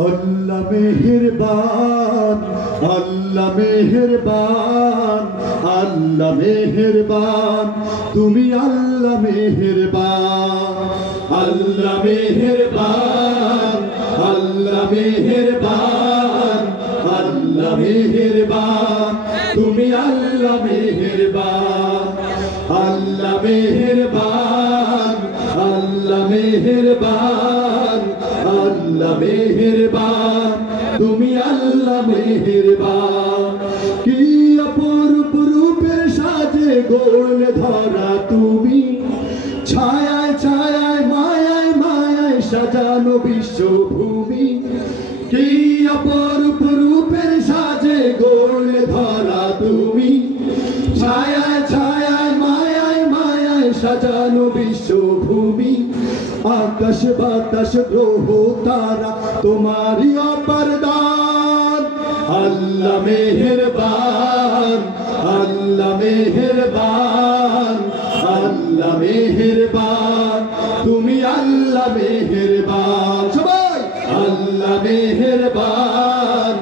अल्लाह मेहरबान, अल्लाह मेहरबान, अल्लाह मेहरबान, तुमी अल्लाह मेहरबान, अल्लाह मेहरबान, अल्लाह मेहरबान, अल्लाह मेहरबान, तुमी अल्लाह मेहरबान, अल्लाह मेहरबान, अल्लाह मेहरबान, अल्लाह मेहरबान, तुमी अल्लाह मेहरबान। की अपूर्व रूपेर साजे गोले धरा तुमी, छायाय छायाय मायाय मायाय साजानो विश्वभूमि। की अपूर्व रूपेर साजे गोले धरा तुमी, छायाय छायाय मायाय मायाय साजानो विश्वभूमि। आकाश बातास ग्रह तारा तुम्हारी अपार दान। अल्लाह मेहरबान, अल्लाह मेहरबान, अल्लाह मेहरबान, तुमी अल्लाह मेहरबान। सबाई अल्लाह मेहरबान,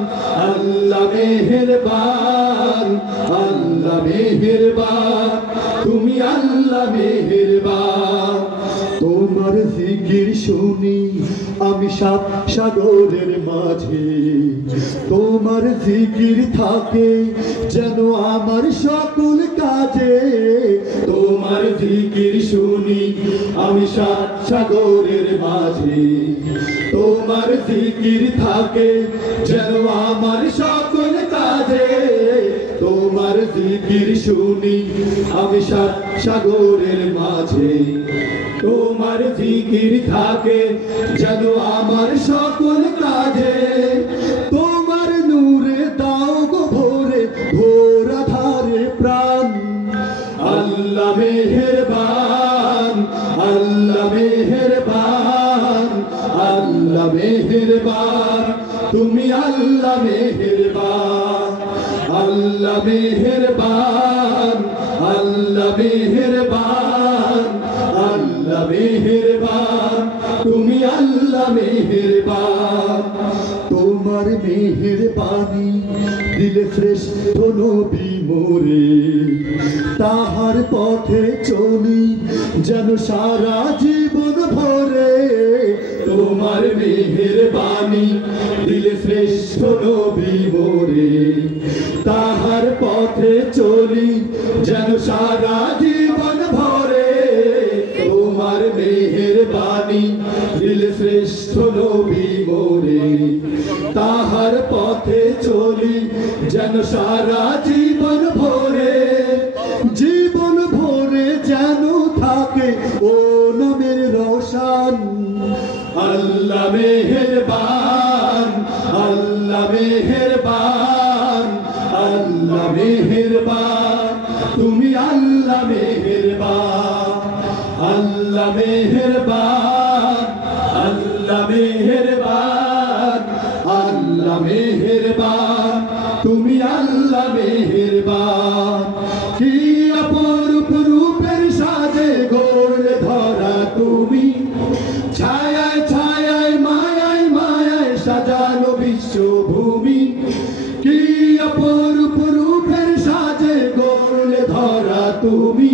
अल्लाह मेहरबान, अल्लाह मेहरबान, तुमी अल्लाह मेहरबान। তোমার জিকির শুনি আমি সাত সাগরের মাঝে, তোমার জিকির থাকে যেন আমার সকল কাজে। তোমার জিকির শুনি আমি সাত সাগরের মাঝে, তোমার জিকির থাকে যেন আমার সকল কাজে। তোমার জিকির শুনি আমি সাত সাগরের মাঝে, তোমার জিকির থাকে যেন আমার সকল কাজে। তোমার নূরে দাও গো ভোরে ঘোর আধারে প্রাণ। আল্লাহ মেহেরবান, আল্লাহ মেহেরবান, আল্লাহ মেহেরবান, তুমি আল্লাহ মেহেরবান, আল্লাহ মেহেরবান, আল্লাহ মেহেরবান, আল্লাহ মেহেরবান, তুমি আল্লাহ মেহেরবান। তোমার মেহেরবানি দিলে শ্রেষ্ঠ নবী মোরে, তাহার পথে চলি যেন সারা জীবন ভরে। তোমার মেহেরবানি দিলে শ্রেষ্ঠ নবী মোরে, তাহার পথে চলি যেন সারা জীবন ভরে। তোমার মেহেরবানি দিলে শ্রেষ্ঠ নবী মোরে, তাহার পথে চলি যেন সারা জীবন ভরে। জীবন ভরে যেন থাকে ও নামের রোশন। আল্লাহ মেহেরবান, আল্লাহ মেহেরবান, আল্লাহ মেহেরবান, তুমি আল্লাহ মেহেরবান, আল্লাহ মেহেরবান, আল্লাহ মেহেরবান, আল্লাহ মেহেরবান, তুমি আল্লাহ মেহেরবান। কি অপরূপ রূপের সাজে গড়ে ধরা তুমি, ছায়ায় ছায়ায় মায়ায় মায়ায় সাজানো বিশ্বভূমি। কি অপরূপ রূপের সাজে গড়ে ধরা তুমি,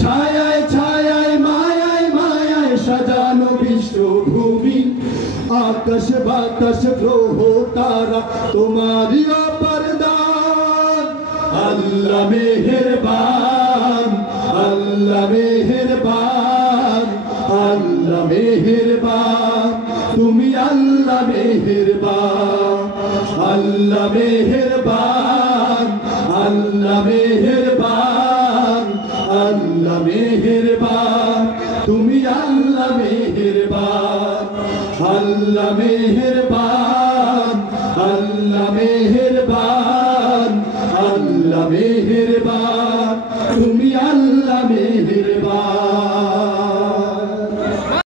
ছায়ায় ছায়ায় মায়ায় মায়ায় সাজানো বিশ্বভূমি। আকাশ বাতাস গ্রহ তারা তোমারই অপার দান। আল্লাহ মেহেরবান, আল্লাহ মেহেরবান, আল্লাহ মেহেরবান, তুমি আল্লাহ মেহেরবান, আল্লাহ মেহেরবান, আল্লাহ মেহেরবান, আল্লাহ মেহেরবান, তুমি আল্লাহ মেহেরবান, আল্লাহ